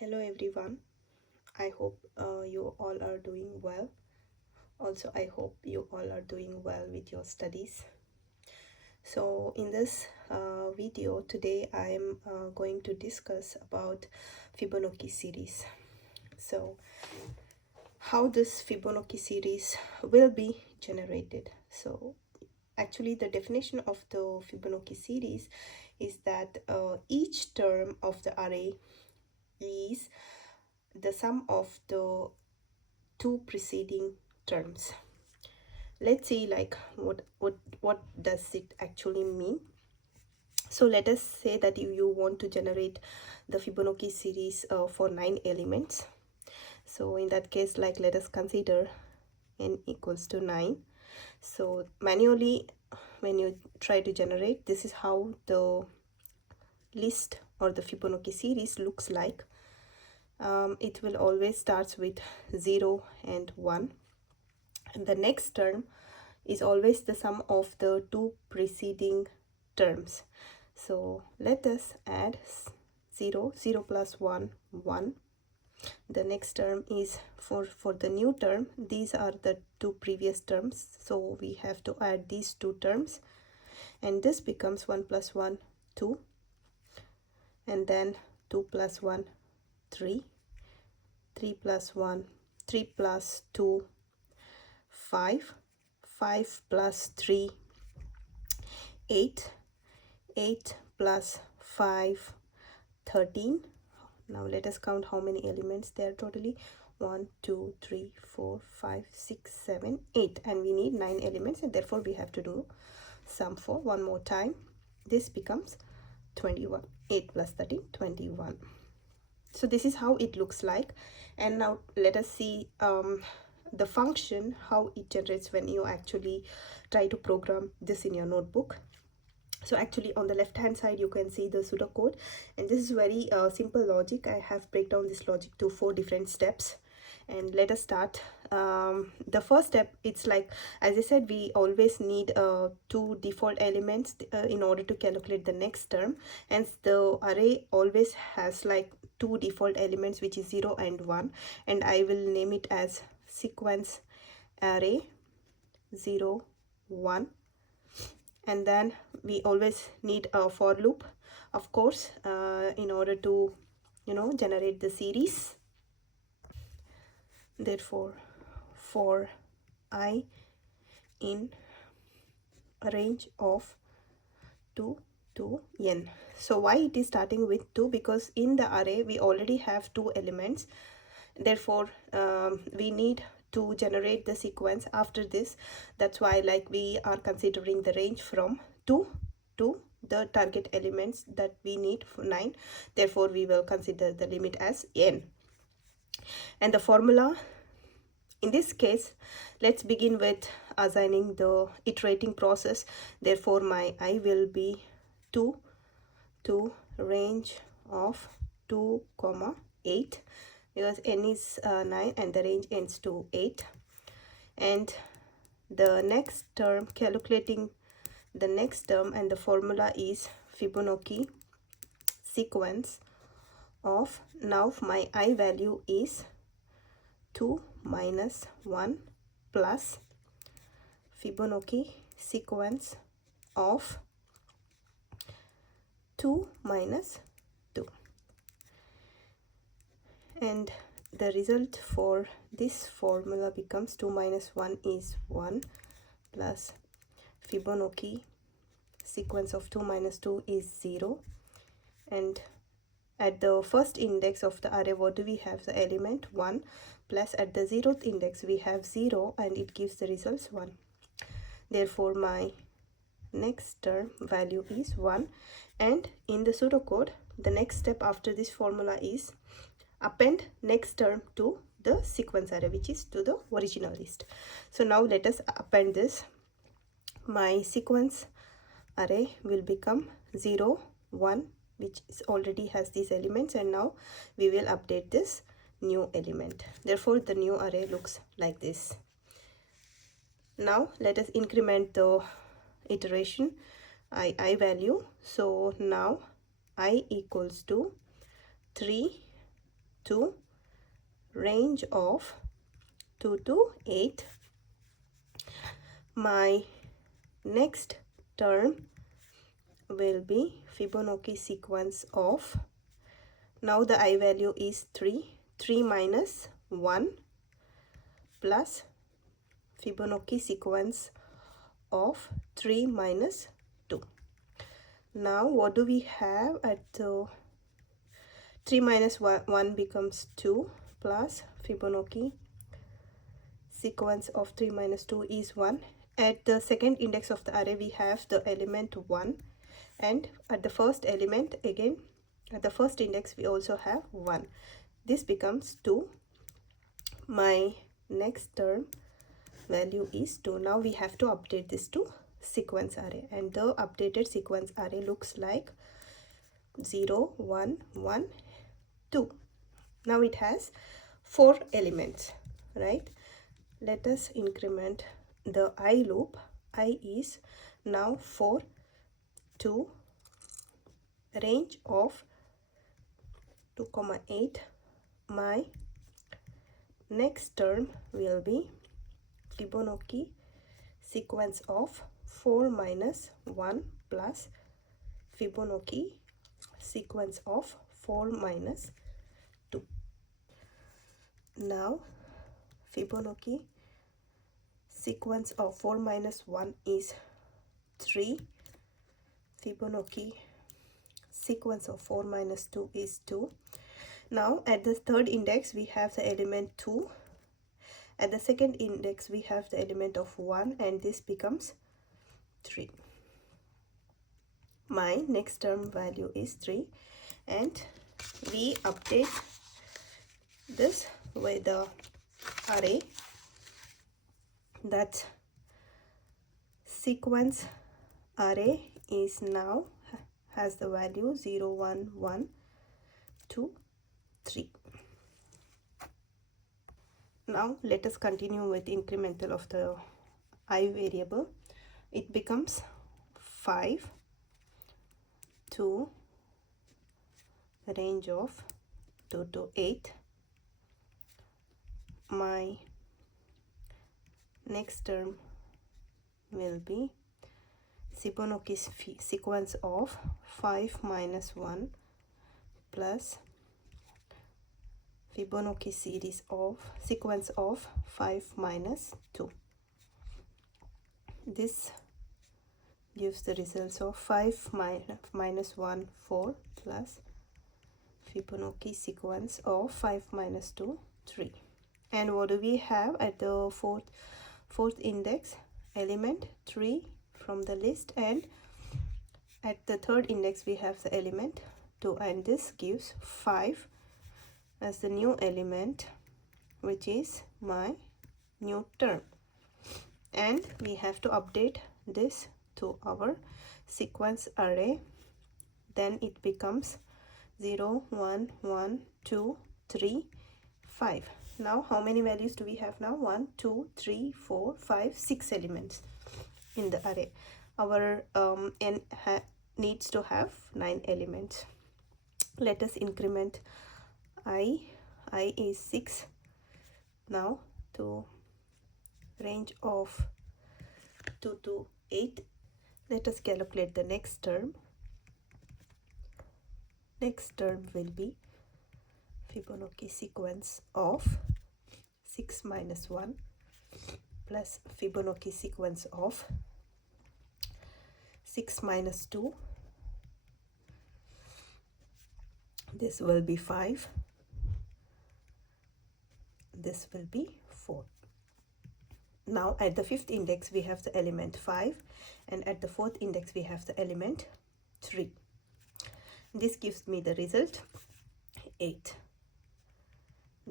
Hello everyone. I hope you all are doing well. Also, I hope you all are doing well with your studies. So in this video today I am going to discuss about Fibonacci series. So how this Fibonacci series will be generated. So actually the definition of the Fibonacci series is that each term of the array is the sum of the two preceding terms. Let's see like what does it actually mean. So let us say that you want to generate the Fibonacci series for 9 elements. So in that case, like let us consider n equals to 9. So manually when you try to generate, this is how the list or the Fibonacci series looks like. It will always starts with 0 and 1, and the next term is always the sum of the two preceding terms. So let us add 0 plus 1 1. The next term is for the new term, these are the two previous terms, so we have to add these two terms, and this becomes 1 plus 1 2, and then 2 plus 1 3, 3 plus 1 3 plus 2 5, 5 plus 3 8, 8 plus 5 13. Now let us count how many elements there are totally. 1 2 3 4 5 6 7 8, and we need 9 elements, and therefore we have to do sum for one more time. This becomes 21. 8 plus 13 21. So this is how it looks like. And now let us see the function, how it generates when you actually try to program this in your notebook. So actually on the left hand side you can see the pseudocode, and this is very simple logic. I have break down this logic to 4 different steps, and let us start. The first step, it's like, as I said, we always need 2 default elements in order to calculate the next term, and the array always has like 2 default elements, which is 0 and 1, and I will name it as sequence array 0 1. And then we always need a for loop, of course, in order to generate the series. Therefore for I in a range of 2 to n. So why it is starting with 2? Because in the array we already have 2 elements, therefore we need to generate the sequence after this. That's why like we are considering the range from 2 to the target elements that we need for 9. Therefore we will consider the limit as n. And the formula in this case, let's begin with assigning the iterating process. Therefore my I will be 2 to range of 2 comma 8, because n is 9 and the range ends to 8. And the next term, calculating the next term, and the formula is Fibonacci sequence of, now my I value is 2 minus 1 plus Fibonacci sequence of 2 minus 2, and the result for this formula becomes 2 minus 1 is 1 plus Fibonacci sequence of 2 minus 2 is 0. And at the first index of the array, what do we have? The element 1, plus at the 0th index we have 0, and it gives the results 1. Therefore my next term value is 1. And in the pseudocode, the next step after this formula is append next term to the sequence array, which is to the original list. So now let us append this. My sequence array will become 0 1, which is already has these elements, and now we will update this new element. Therefore the new array looks like this. Now let us increment the iteration I value. So now I equals to 3 to range of 2 to 8. My next term will be Fibonacci sequence of, now the I value is 3, 3 minus 1 plus Fibonacci sequence of 3 minus 2. Now what do we have at the 3 minus 1 becomes 2 plus Fibonacci sequence of 3 minus 2 is 1. At the second index of the array we have the element 1, and at the first element again at the first index we also have 1. This becomes 2. My next term value is 2. Now we have to update this to sequence array, and the updated sequence array looks like 0 1 1 2. Now it has 4 elements, right? Let us increment the I loop. I is now 4 to range of 2, 8. My next term will be Fibonacci sequence of 4 minus 1 plus Fibonacci sequence of 4 minus 2. Now Fibonacci sequence of 4 minus 1 is 3. Fibonacci sequence of 4 minus 2 is 2. Now at the third index we have the element 2. At the second index we have the element of 1, and this becomes 3. My next term value is 3, and we update this with the array. That sequence array is now has the value 0 1 1 2 3. Now let us continue with incremental of the I variable. It becomes 5 to range of 2 to 8. My next term will be Fibonacci sequence of 5 minus 1 plus Fibonacci series of sequence of 5 minus 2. This gives the results of 5 minus 1 4 plus Fibonacci sequence of 5 minus 2 3. And what do we have at the fourth index? Element 3 from the list, and at the third index we have the element 2, and this gives 5 as the new element, which is my new term. And we have to update this to our sequence array. Then it becomes 0 1 1 2 3 5. Now how many values do we have now? 1 2 3 4 5 6 elements in the array. Our n needs to have 9 elements. Let us increment I is 6 now to range of 2 to 8. Let us calculate the next term. Next term will be Fibonacci sequence of 6 minus 1 plus Fibonacci sequence of 6 minus 2. This will be 5. This will be 4. Now at the fifth index we have the element 5, and at the fourth index we have the element 3. This gives me the result 8.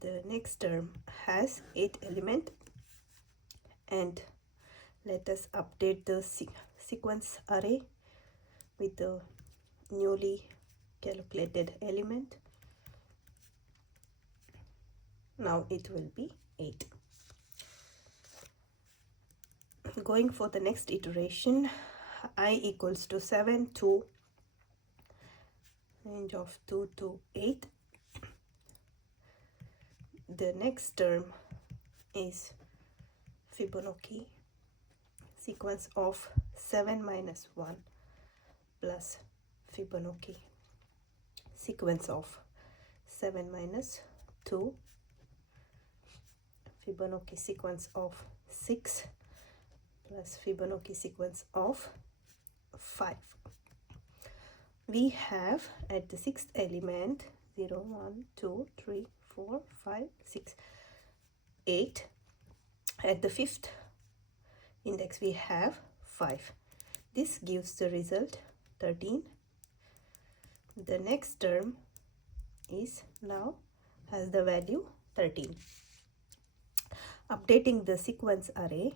The next term has 8 elements, and let us update the sequence array with the newly calculated element. Now it will be 8. Going for the next iteration, I equals to 7 to range of 2 to 8. the next term is Fibonacci sequence of 7 minus 1 plus Fibonacci sequence of 7 minus 2, Fibonacci sequence of 6 plus Fibonacci sequence of 5. We have at the sixth element 0, 1, 2, 3, 4, 5, 6, 8. At the fifth index we have 5. This gives the result 13. The next term is now has the value 13. Updating the sequence array,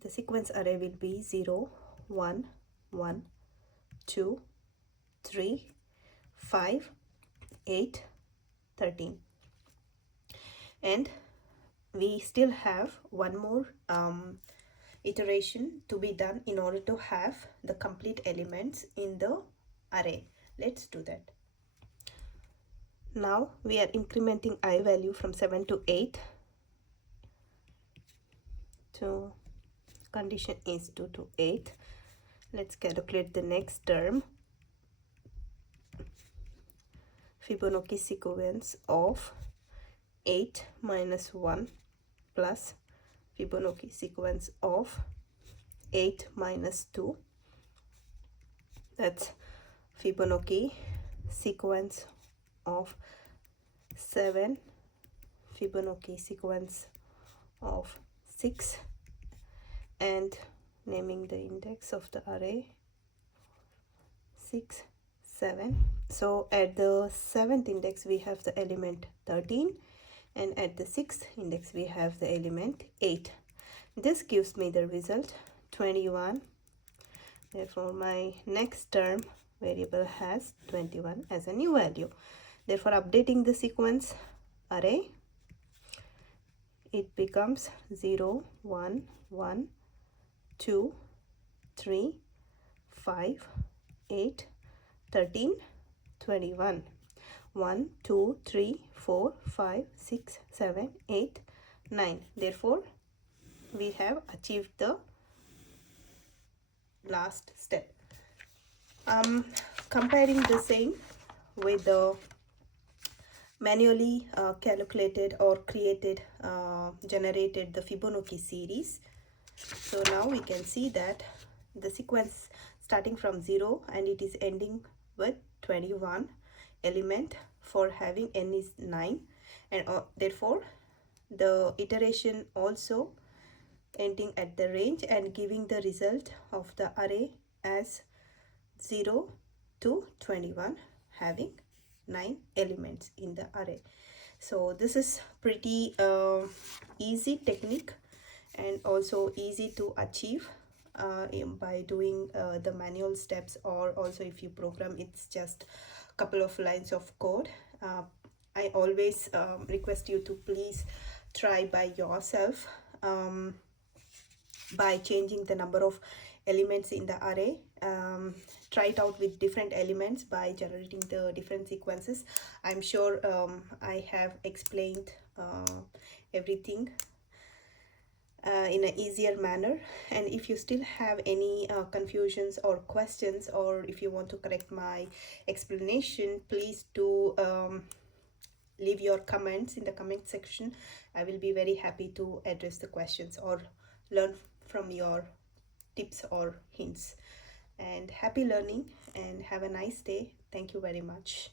the sequence array will be 0, 1, 1, 2, 3, 5, 8, 13. And we still have one more iteration to be done in order to have the complete elements in the array. Let's do that. Now we are incrementing I value from 7 to 8. So condition is 2 to 8. Let's calculate the next term. Fibonacci sequence of 8 minus 1 plus Fibonacci sequence of 8 minus 2. That's Fibonacci sequence of 7, Fibonacci sequence of 6, and naming the index of the array 6, 7. So at the 7th index we have the element 13, and at the 6th index we have the element 8. This gives me the result 21. Therefore my next term variable has 21 as a new value. Therefore updating the sequence array, it becomes 0, 1, 1, 2, 3, 5, 8, 13, 21. 1, 2, 3, 4, 5, 6, 7, 8, 9. Therefore we have achieved the last step. Comparing the same with the manually calculated or created generated the Fibonacci series. So now we can see that the sequence starting from 0 and it is ending with 21 element for having n is 9, and therefore the iteration also ending at the range and giving the result of the array as 0 to 21 having 9 elements in the array. So this is pretty easy technique and also easy to achieve by doing the manual steps, or also if you program it's just a couple of lines of code. I always request you to please try by yourself by changing the number of elements in the array. Try it out with different elements by generating the different sequences. I'm sure I have explained everything in an easier manner, and if you still have any confusions or questions, or if you want to correct my explanation, please do leave your comments in the comment section. I will be very happy to address the questions or learn from your tips or hints. And happy learning and have a nice day. Thank you very much.